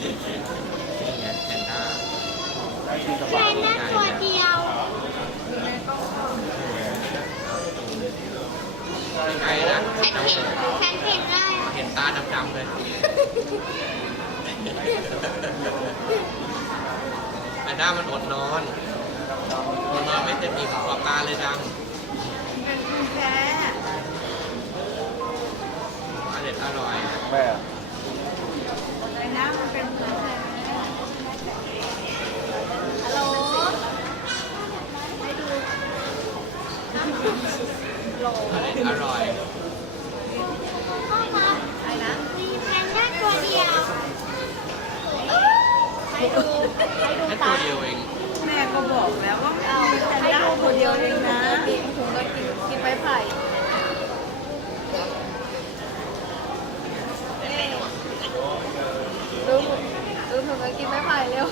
นี่ไงแพนด้า แค่นั่งตัวเดียว ไกลนะ ฉันเห็นได้ เห็นตาดำๆเลยแพนด้ามันอดนอนไม่เต็มอิ่มขอบตาเลยดำอร่อย แม่ อะไรนะมันเป็นเพื่อนแท้ ฮัลโหลให้ดู อร่อย พ่อครับ อะไรนะ มีแพนด้าตัวเดียวให้ดู แค่ตัวเดียวเอง แม่ก็บอกแล้วว่าไม่เอาแต่ได้ตัวเดียวเองนะถุงก็กินไม้ไผ่ดูถุงก็กินไม้ไผ่เร็ว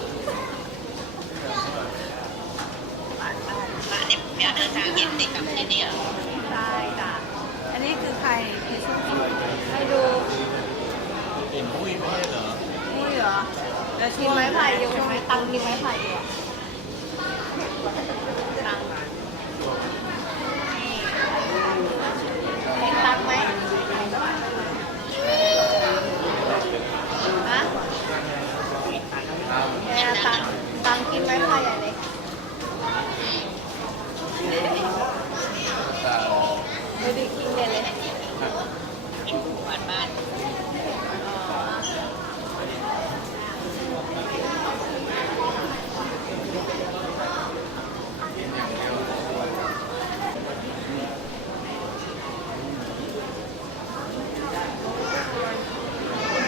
เดี๋ยวเดินทางเย็นติดกับที่นี่ใช่จ้ะอันนี้คือใครที่ช่วยให้ดู เห็นมุ้ยไม่ใช่เหรอ มุ้ยเหรอจะกินไม้ไผ่อยู่ใช่ไหมตังกินไม้ไผ่อยู่ตังเห็นตังไหมฮะตังกินไม้ไผ่ใหญ่เลยไม่ได้กินเลยบ้าน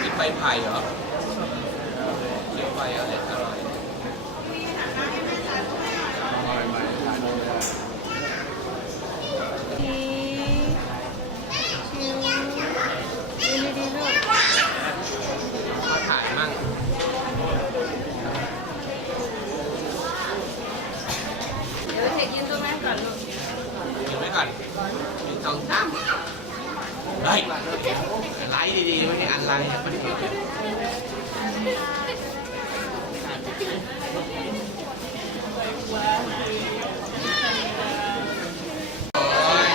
กินใบไผ่เหรอเคี้ยวใบอะไรอร่อย ดีชิวดูดีๆลูก มาถ่ายมั่ง เดี๋ยวเห็นยืนตรงนั้นก่อนลูก กินไว้ก่อนกินสองสามเฮ้ยไลฟ์ดีๆไม่ใช่อันไลฟ์มันเกิดโอ้ย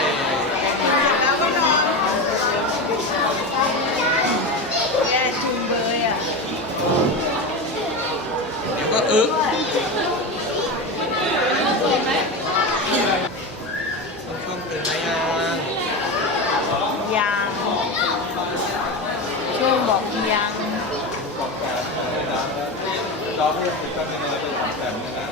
แย่จุงเบยอ่ะ เดี๋ยวก็อึต้องช่วงตื่นไหมยัง ยังช่วงบอกยัง รอเพื่อนติดกันในเราจะทำแบบนี้นะ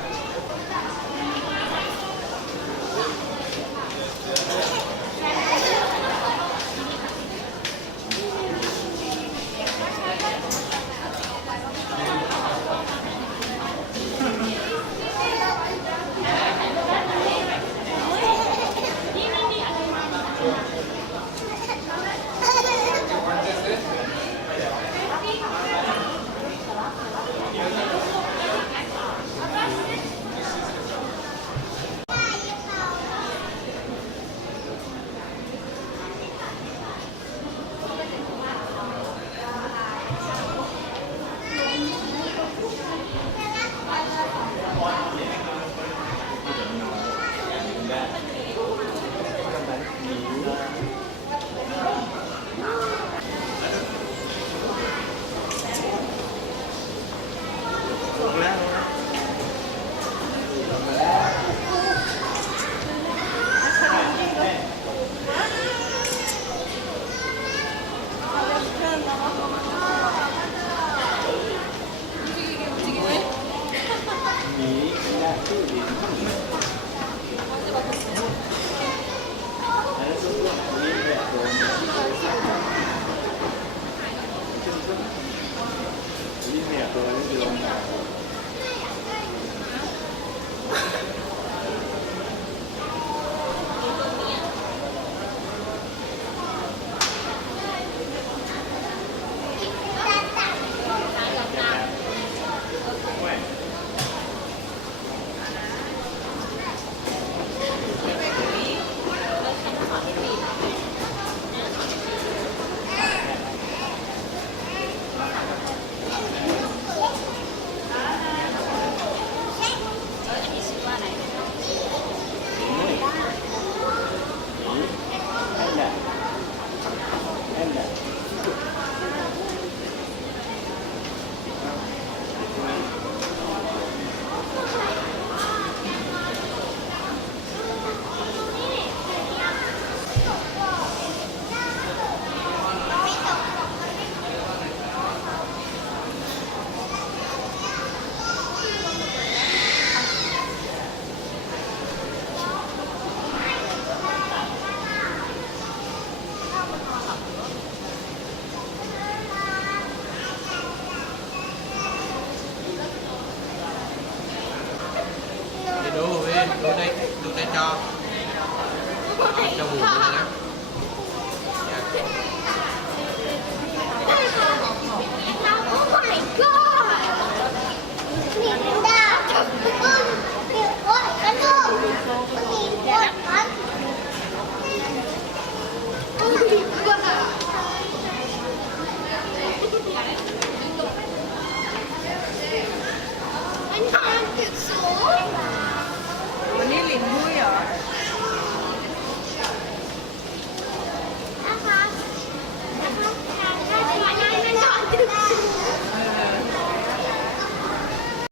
เ จอจมูก